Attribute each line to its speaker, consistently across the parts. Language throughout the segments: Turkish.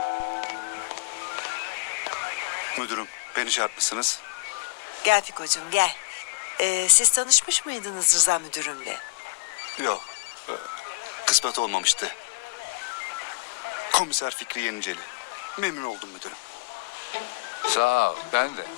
Speaker 1: Müdürüm, beni çarpmışsınız.
Speaker 2: Gel Fiko'cum gel. Siz tanışmış mıydınız Rıza müdürümle?
Speaker 1: Yok, kısmet olmamıştı. Komiser Fikri Yeniceli. Memnun oldum müdürüm.
Speaker 3: Sağ ol, ben de.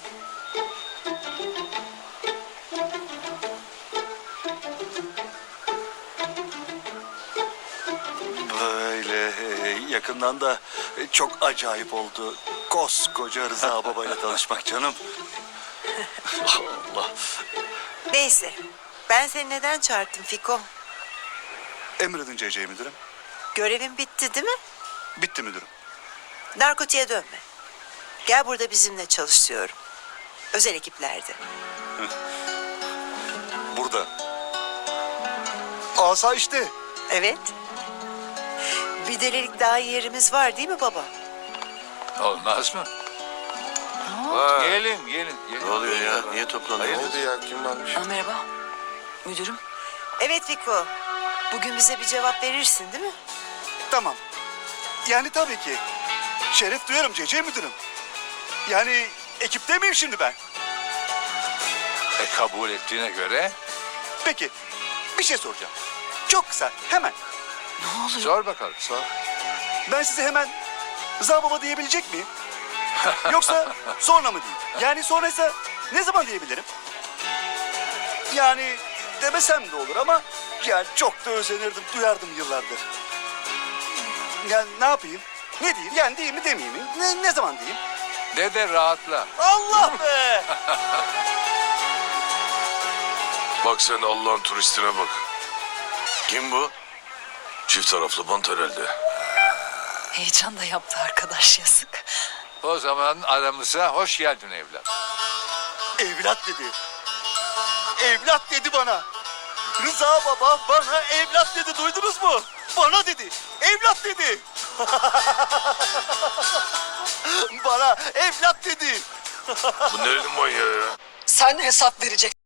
Speaker 1: Böyle yakından da çok acayip oldu. Koskoca Rıza babayla tanışmak canım. Allah.
Speaker 2: Neyse. Ben seni neden çağırdım Fiko?
Speaker 1: Emredin CC müdürüm.
Speaker 2: Görevin bitti değil mi?
Speaker 1: Bitti müdürüm.
Speaker 2: Narkotiğe dönme. Gel burada bizimle çalış diyorum. Özel ekiplerde.
Speaker 1: Burada. Asa işte.
Speaker 2: Evet. Bir delilik daha iyi yerimiz var değil mi baba?
Speaker 3: Olmaz mı? Gelin, gelin.
Speaker 4: Ne oluyor ya? Niye toplanıyor?
Speaker 5: Hayırdır ya, kim varmış?
Speaker 6: Merhaba. Müdürüm.
Speaker 2: Evet Fiko. Bugün bize bir cevap verirsin değil mi?
Speaker 1: Tamam. Yani tabii ki. Şeref duyarım CC müdürüm. Yani ekipte miyim şimdi ben?
Speaker 3: Kabul ettiğine göre
Speaker 1: Peki bir şey soracağım. Çok kısa hemen.
Speaker 6: Ne oluyor?
Speaker 3: sor bakalım, sor.
Speaker 1: Ben size hemen Rıza baba diyebilecek miyim? Yoksa sonra mı diyeyim? Yani sonraysa ne zaman diyebilirim? Yani demesem de olur ama yani çok da özenirdim, duyardım yıllardır. Yani ne yapayım? Ne diyeyim? Yani diyeyim mi demeyeyim mi? Ne zaman diyeyim?
Speaker 3: De rahatla.
Speaker 1: Allah be!
Speaker 5: Bak sen Allah'ın turistine bak. Kim bu? Çift taraflı bant herhalde.
Speaker 6: Heyecan da yaptı arkadaş, yazık.
Speaker 3: O zaman aramıza hoş geldin evlat.
Speaker 1: Evlat dedi. Evlat dedi bana. Rıza baba bana evlat dedi, duydunuz mu? Bana dedi. Evlat dedi. Bana evlat dedi.
Speaker 5: Bu nerenin manyağı ya?
Speaker 6: Sen hesap vereceksin.